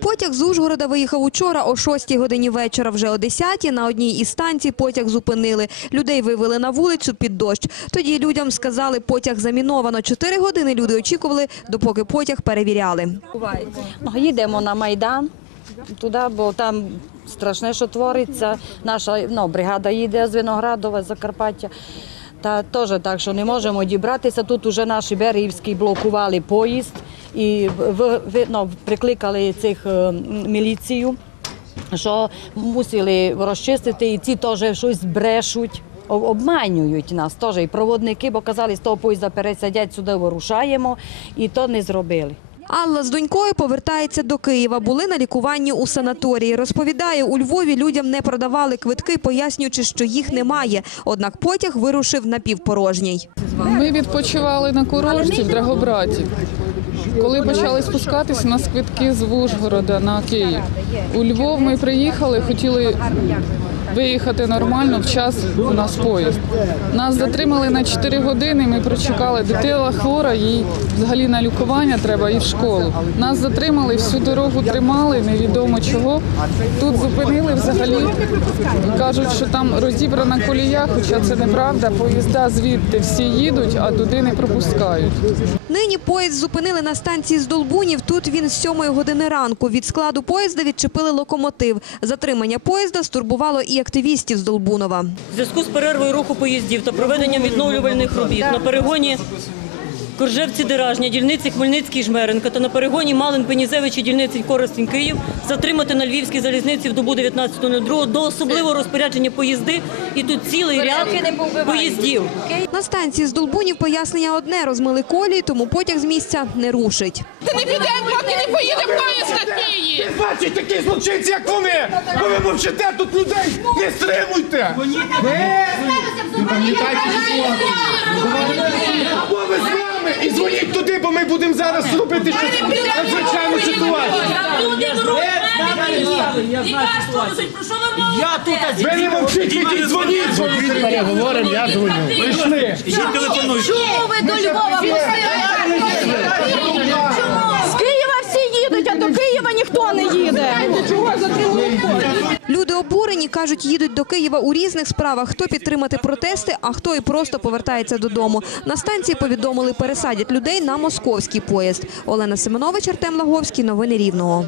Потяг з Ужгорода виїхав учора о 6 годині вечора. Вже о 10 на одній із станцій потяг зупинили. Людей вивели на вулицю під дощ. Тоді людям сказали, потяг заміновано. Чотири години люди очікували, допоки потяг перевіряли. Ну, Їдемо на Майдан туди, бо там страшне, що твориться. Наша ну, бригада їде з Виноградова, з Закарпаття. Та теж так, що не можемо дібратися. Тут уже наші берегівські блокували поїзд і в, в, ну, прикликали цих е, міліцію, що мусили розчистити, і ці теж щось брешуть. Обманюють нас теж і проводники, бо казали, з того поїзда пересадять сюди, вирушаємо, і то не зробили. Алла з донькою повертається до Києва. Були на лікуванні у санаторії. Розповідає, у Львові людям не продавали квитки, пояснюючи, що їх немає. Однак потяг вирушив напівпорожній. Ми відпочивали на курорті в Драгобраті. Коли почали спускатись, у нас квитки з Ужгорода на Київ. У Львов ми приїхали, хотіли виїхати нормально, в час у нас поїзд. Нас затримали на 4 години, ми прочекали. Дитина хвора, їй взагалі на лікування треба і в школу. Нас затримали, всю дорогу тримали, невідомо чого. Тут зупинили взагалі. Кажуть, що там розібрана колія, хоча це неправда. Поїзда звідти всі їдуть, а туди не пропускають. Нині поїзд зупинили на станції з Долбунів. Тут він з 7 години ранку. Від складу поїзда відчепили локомотив. Затримання поїзда стурбувало і активістів з Долбунова. В зв'язку з перервою руху поїздів та проведенням відновлювальних робіт на перегоні Коржевці Деражня, дільниці Хмельницький Жмеренка та на перегоні Малин Пенізевичі, дільниці Коростень Київ затримати на Львівській залізниці в добу 19.02 до особливого розпорядження поїзди. І тут цілий ряд поїздів. На станції з Долбунів пояснення одне – розмили колії, тому потяг з місця не рушить. Ти не підемо, поки не поїде поїзд на Київ! Бачить такі злочинці, як вони! Бо ви мовчите тут людей! Не стримуйте! Ви пам'ятайте і ми будемо зараз робити щось надзвичайну ситуацію. Я тут Ви не мовчіть, ідіть, дзвоніть! Дзвоніть, переговоримо, я дзвоню. Прийшли. Чому ви до Львова? З Києва всі їдуть, а до Києва ніхто не їде. Чого затримали обурені, кажуть, їдуть до Києва у різних справах. Хто підтримати протести, а хто і просто повертається додому. На станції повідомили, пересадять людей на московський поїзд. Олена Семенович, Артем Лаговський. Новини Рівного.